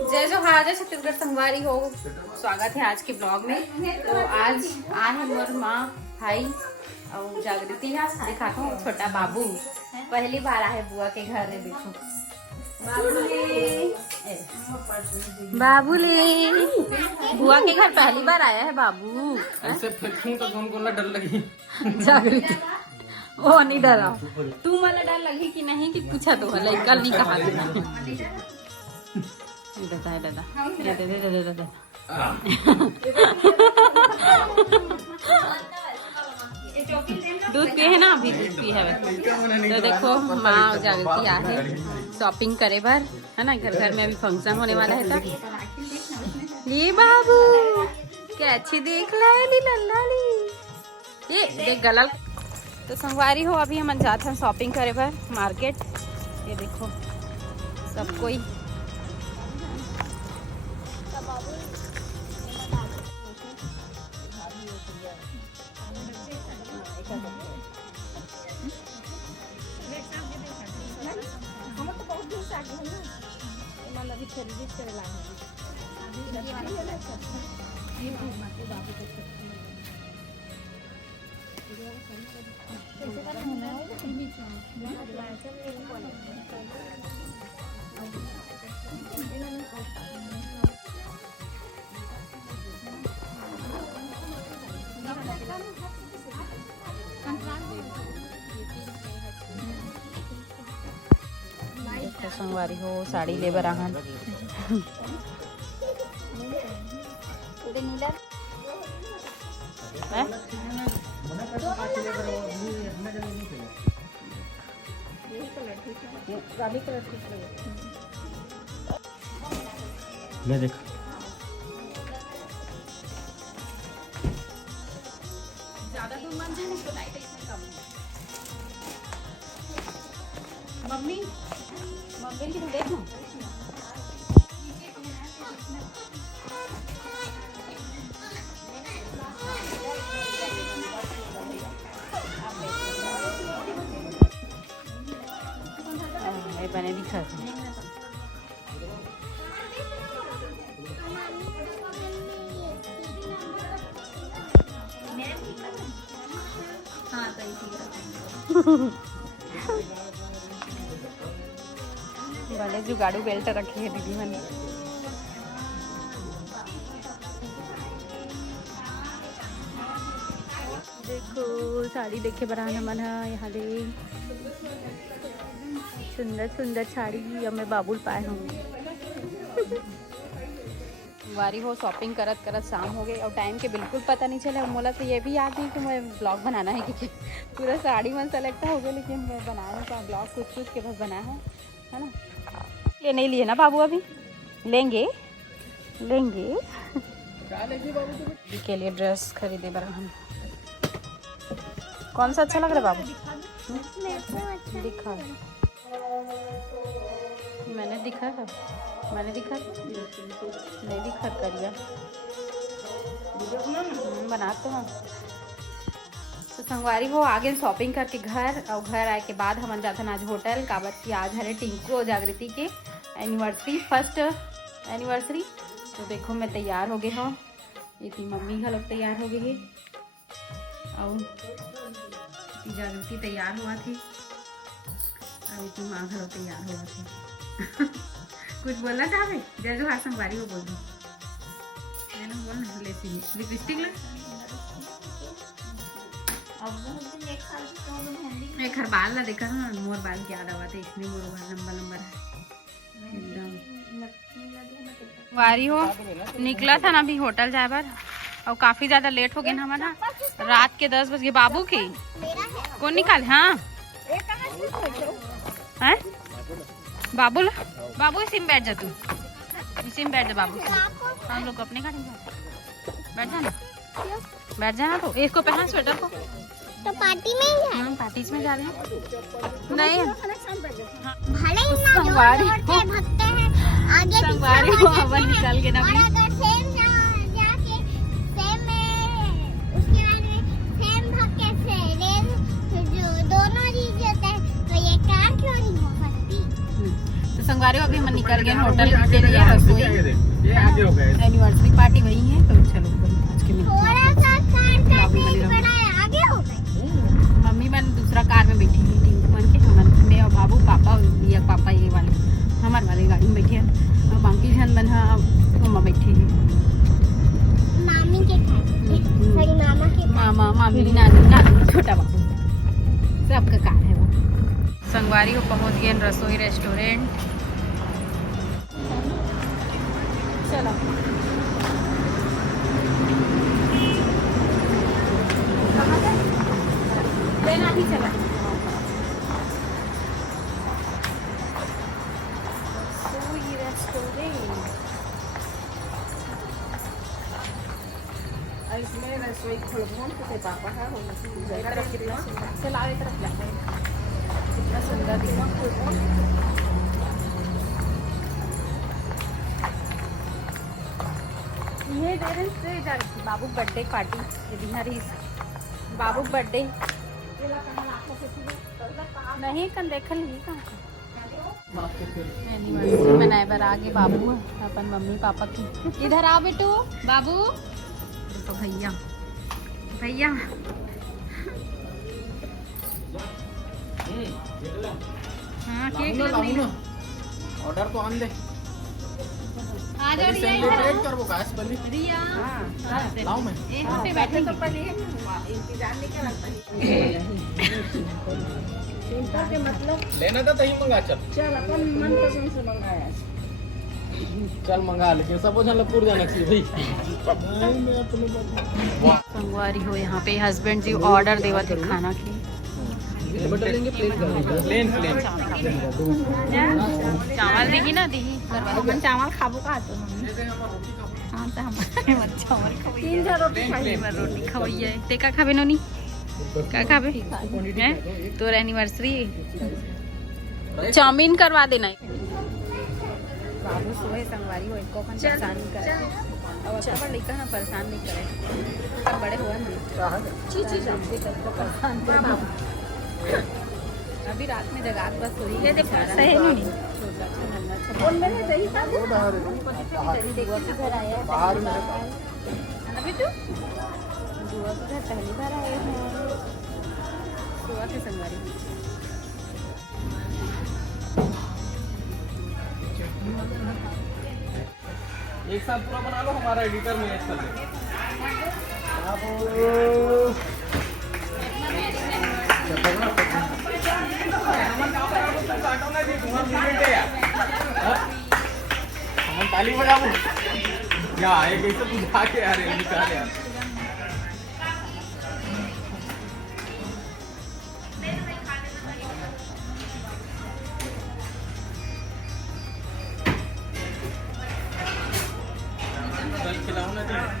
जय जोहार, जय छत्तीसगढ़ संगवारी हो। स्वागत है आज के ब्लॉग में। तो आज आए हैं मोर माँ भाई और जागृति है। दिखाता हूँ छोटा बाबू पहली बार आए बुआ के घर में। देखो बाबूले बुआ के घर पहली बार आया है बाबू। ऐसे फेंकूं तो उनको ना डर लगी। जागृति वो नहीं डरा, तू मला डर लगी कि नहीं कि पूछा तो हल कल नहीं कहा दादा दादा दूध पिए है ना, अभी दूध पिए है। तो देखो माँ जागृति आ है शॉपिंग करे बार है ना। घर घर में अभी फंक्शन होने वाला है। तब ये बाबू क्या अच्छी देख ली लल्ला ली ये देख गलल। तो संगवारी हो अभी हम जाते हैं शॉपिंग करे बार मार्केट। ये देखो सब कोई संगवारी हो साड़ी लेबर आहन। ले देख ज्यादा दूर मत जाने तो लाइट इसमें कम। मम्मी मम्मी की देख ना बने दिखा भले जुगाड़ू बेल्ट रखी है दीदी मैंने। देखो साड़ी देखे बराना मन है यहाँ ले सुंदर सुंदर साड़ी अब मैं बाबुल पाए हूँ। वारी हो शॉपिंग करत करत शाम हो गई और टाइम के बिल्कुल पता नहीं चला। मोला तो ये भी याद नहीं कि मैं ब्लॉग बनाना है क्योंकि पूरा साड़ी मन सेलेक्ट हो गया, लेकिन मैं बनाया का ब्लॉग कुछ के बस बनाया है ना। ये नहीं लिए ना बाबू, अभी लेंगे लेंगे के लिए ड्रेस खरीदे बरा हम। कौन सा अच्छा लग रहा है बाबू? दिखा मैंने दिखा था नहीं दिखा करिया बनाते हैं। तो संगवारी हो आगे शॉपिंग करके घर और घर आए के बाद हम जाते हैं आज होटल काबर की आज है टिंकू और जागृति के एनिवर्सरी, फर्स्ट एनिवर्सरी। तो देखो मैं तैयार हो गए हूँ, ये थी मम्मी का लोग तैयार हो गए है और जागृति तैयार हुआ थी और इतनी माँ घर तैयार हुआ थी। कुछ बोलना चाहे जय जोहार संगवारी हो बोल दो बोल लेती लिपस्टिक लग एक हर बाल ला देखा ना मोर बाल की याद आवा थे इसमें मोर बाल लंबा लंबा है एकदम। वारी हो निकला था ना अभी होटल जाए बार और काफी ज्यादा लेट हो गए ना हमारा। रात के 10 बज गए। बाबू की कौन निकाल? हाँ है बाबू बाबू इसी में बैठ जा, तू इसी में बैठ जा बाबू। हम लोग अपने गाड़ी में बैठ जाना तो इसको पहना स्वेटर को। तो पार्टी में ही है। पार्टी में जा रहे हैं नहीं भले ही ना संगवारी भगते हैं आगे संगवारी को अवन निकल के ना और अगर सेम जाके सेम में उसके बाद में सेम भाग के जो दोनों चीज होते हैं तो ये कार क्यों नहीं हो सकती? तो संगवारी अभी हम निकल गए होटल के लिए रसोई। ये आगे हो गए। एनिवर्सरी पार्टी वही है तो चलो आज के थोड़ा सा कार का नहीं बड़ा है, आगे हो गए। मम्मी मन दूसरा कार में बैठी हुई टिंकू मन के हमन मैं और बाबू पापा या पापा ये वाले हमारे वाले गाड़ी में बैठे हैं और बाकी जन बन मम्मा बैठे हैं। मामी के घर, सॉरी मामा के मामा मामी नानी नानी छोटा बाबू सबका कार है वो। संगवारी को पहुंच गए रसोई रेस्टोरेंट। चलो लेना ही चला रसोई रेस्टोरेंट। इसमें रसोई खुलबुन के पापा है हो कितना चला तरफ लगा कितना सुंदर दिख रहा ये बाबू बर्थडे पार्टी यदि हरी बाबू बर्थडे नहीं कल देखल ही कहाँ एनिवर्सरी मनाए बर आगे बाबू अपन मम्मी पापा की इधर आओ बेटू बाबू तो भैया भैया हाँ केक ऑर्डर तो आन दे। आ जाओ रिया सेलिब्रेट करबो काश बली। रिया लाओ मैं। यहाँ पे बैठे तो इंतजार नहीं करता चिंता के मतलब लेना था तही मंगा चल। चल अपन मन पसंद से मंगाया चल मंगा लेकिन सब झलपुर जाना चाहिए भाई। संगवारी हो यहाँ पे हस्बैंड जी ऑर्डर देवा थे खाना के प्लेन प्लेन चावल देगी ना दी हम चावल खाबो का तो हाँ तो हमारे मत चावल खवैया 3 रोटी खाई रोटी खवैया ते का खाबे नोनी का खाबे हैं तोर एनिवर्सरी चाउमीन करवा देना। बाबू सोए संगवारी हो इनको अपन परेशान नहीं करे अब अच्छा पर लड़का ना परेशान नहीं करे सब बड़े हुआ नहीं परेशान करे। अभी रात में जगात बस हो रही है सही नहीं अभी तो बुआ के घर पहली बार आए हैं सुबह के संगवारी एक साथ पूरा बना लो हमारा एडिटर मैनेज कर ले। हम ताली बजाबो या एक ऐसे बुझा के यार निकाल यार। खिलाओ ना नहीं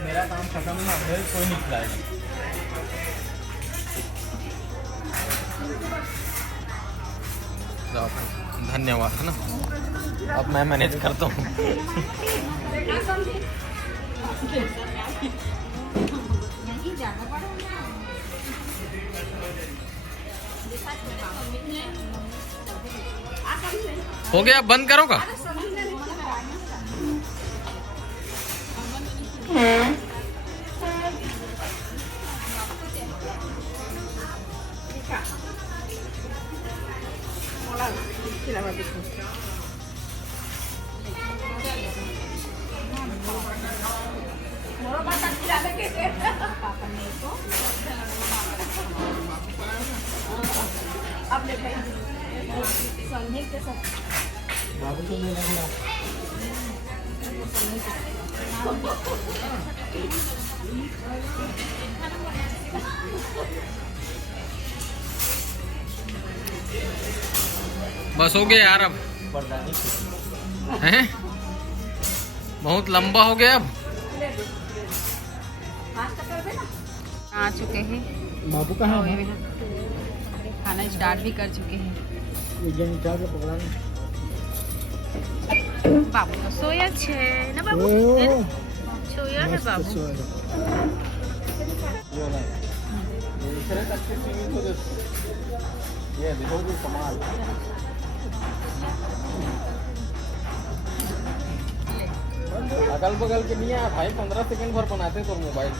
मेरा काम खत्म ना हो कोई नहीं खिलाएगा। धन्यवाद है ना अब मैं मैनेज करता हूँ। हो गया बंद करो का खिलावा देखो मोरो बात खिलावे के अब ले भाई संधे के साथ बाबू को नहीं लगना बस हो गया यार अब हैं बहुत लंबा हो गया अब आ चुके हैं बाबू कहाँ है खाना स्टार्ट भी कर चुके हैं बाबू तो सोया छे ना बाबू सोया है बाबू ये देखो जो कमाल अगल बगल के नहीं है भाई 15 सेकंड भर बनाते तो मोबाइल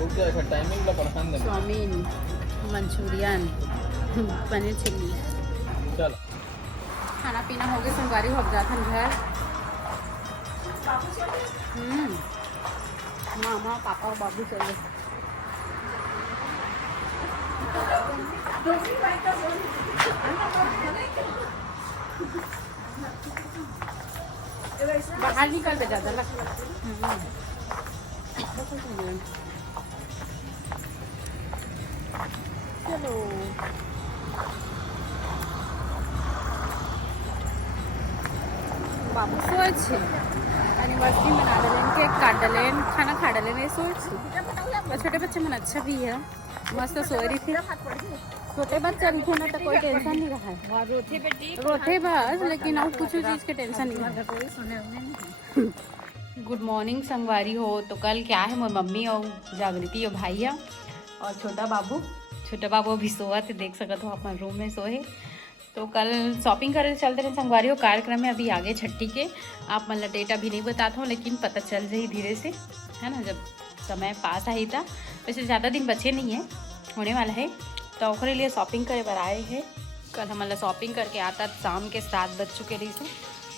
रुक जाएगा टाइमिंग ला परेशान है चाउमीन मंचूरियन पनीर चिल्ली चल खाना पीना हो गया संगवारी हो जाता घर मामा पापा और बाबू चले बाहर निकल पे ज्यादा लग चलो बाबू सोच एनिवर्सरी मना डलेन केक काट डलेन खाना खा डलेन ये सोच छोटे बच्चे मन अच्छा भी है मस्त सोए रही थी छोटे बच्चे थे ना तो कोई टेंशन नहीं रहा है रोते बस लेकिन अब कुछ चीज़ के टेंशन नहीं रहा गुड मॉर्निंग संगवारी हो तो कल क्या है मोर मम्मी और जागृति और भैया और छोटा बाबू अभी सोआ थे देख सकते हो अपना रूम में सोए तो कल शॉपिंग करे चलते रहे संगवारी हो कार्यक्रम में अभी आगे छठी के आप मतलब डेट अभी नहीं बताता हूँ लेकिन पता चल जाए धीरे से है ना जब समय पास आई था वैसे ज़्यादा दिन बचे नहीं है होने वाला है तो ओकरे लिए शॉपिंग करे पर आए हैं कल हम मतलब शॉपिंग करके आता शाम के 7 बज चुके रही से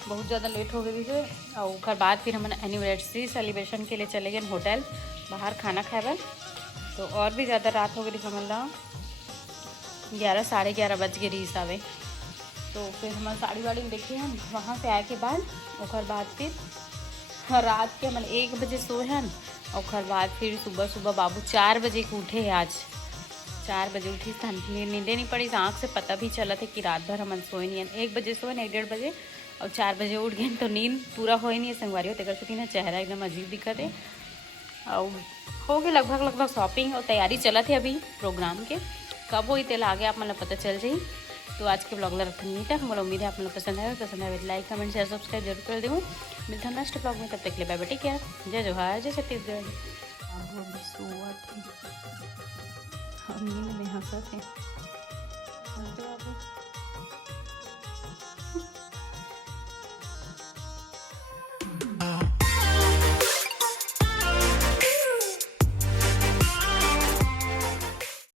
बहुत ज़्यादा लेट हो गई थी और उसके बाद फिर हम एनिवर्सरी सेलिब्रेशन के लिए चले गए होटल बाहर खाना खाए तो और भी ज़्यादा रात हो गई समझ लो 11 साढ़े 11 बज गए रही सावे तो फिर हमारे साड़ी वाड़ी देखी हम वहाँ से आए के बाद और बाद फिर रात के मतलब 1 बजे सोए हैं और बाद फिर सुबह बाबू 4 बजे के उठे आज 4 बजे उठी नींदे नहीं पड़ी आँख से पता भी चला था कि रात भर हम सोए नहीं है 1 बजे सोए ना 1-1:30 बजे और 4 बजे उठ गए तो नींद पूरा हो ही नहीं है संगवारी होते कर चुकी ना चेहरा एकदम अजीब दिक्कत है और हो गए लगभग शॉपिंग और तैयारी चला थी अभी प्रोग्राम के कब हुई तेल आगे आप मतलब पता चल जाए तो आज के ब्लॉग रखनी तक हमारा उम्मीद है आप लोग पसंद आएगा लाइक कमेंट शेयर सब्सक्राइब जरूर कर दूँ मिलता है नेक्स्ट ब्लॉग में तब तक के लिए बाय बाय टेक केयर जय जोहार जय छत्तीसगढ़ नींद में हंसा थे